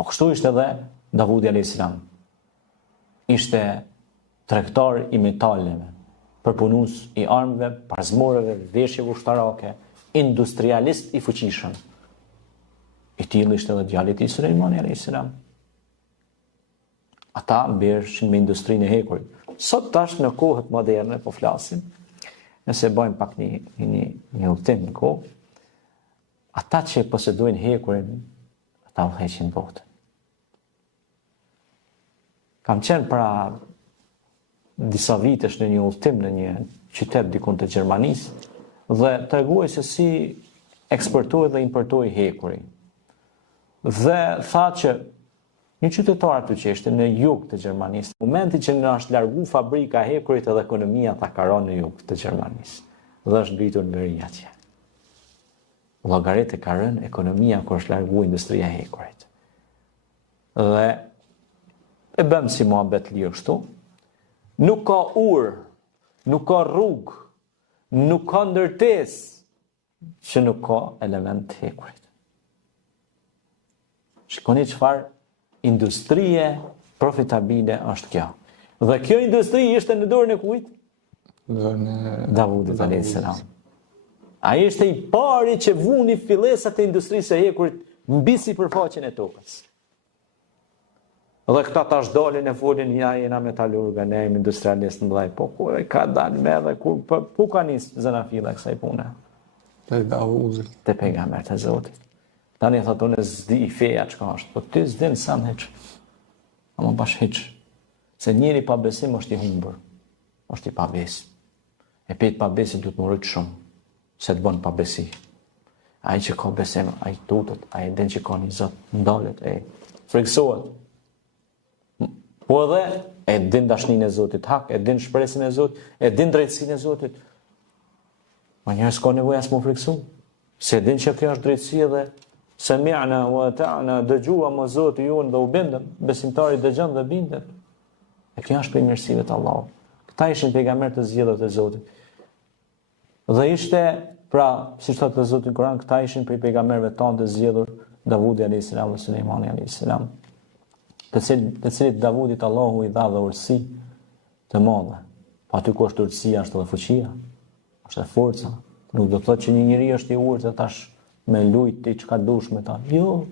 Po kështu ishte edhe Davudi a.s. Ishte tregtar i metaleve, përpunues i armëve, parzmoreve, veshjeve ushtarake, industrialist i fuqishëm. I tillë ishte edhe djali i Sulejmani a.s. Ata mbeshin me industrinë e hekurit. Sot tash në kohët moderne po flasim, nëse bëjmë pak një udhtim në kohë, ata që posedojnë hekurin, ata udhëheqin botën. Kam qenë para disa vitesh në një udhtim në një qytet dikun të Gjermanisë dhe treguaj se si eksportohet dhe importohet hekuri. Dhe tha që një qytetar aty që ishte në jug të Gjermanisë, në momenti që na është largu fabrika e hekurit edhe ekonomia ta karon në jug të Gjermanisë. Dhe është ngritur ngëria atje. Llogaritë ka rënë ekonomia kur është largu industria e hekurit. Dhe e bëm si muhabet lirë kështu. Nuk ka urë, nuk ka rrugë, nuk ka ndërtesë që nuk ka element të hekurit. Shikoni çfarë industrie profitabile është kjo. Dhe kjo industri ishte në dorën e kujt? Davudit a.s. Ai ishte i pari që vuni fillesat e industrisë së hekurit mbi sipërfaqen e tokës. Dhe këta tash dalin e folin, ja jena metalurga, ne jemi industrialist mëdhej, po kur e ka dalë me dhe ku ka nisë zënafilla kësaj pune? Te Davudit. Te pejgambert e Zotit. Tani thotë unë s'di i feja çka është, po ti s'din sa më hiç. Ama bash hiç. Se njeri pa besim është i humbur. Është i pabesim. E pejt pabesim duhet më rrit shumë se të bën pabesi. Ai që ka besim, ai tutet, ai den që ka një Zot, ndalet, friksohet. Po edhe e din dashninë e Zotit hak, e din shpresën e Zotit, e din drejtësinë e Zotit. Ma njerëz ka nevojë as më friksu. Se din që kjo është drejtësi dhe sami'na wa ata'na, dëgjuam o Zoti jon dhe u bindëm, besimtari dëgjon dhe bindet. E kjo është prej mirësive të Allahut. Këta ishin pejgamberët e zgjedhur të Zotit. Dhe ishte, pra, siç thotë Zoti në Kur'an, këta ishin prej pejgamberëve tanë të zgjedhur, Davudi a.s. dhe Sulejmani a.s. Të cilit Davudit Allahu i dha dhe urësi të madhe. Po aty ku është urësia është edhe fuqia, është edhe forca. Nuk do të thotë që një njeri është i urtë dhe tash me lujt ti çka dush me ta. Jo,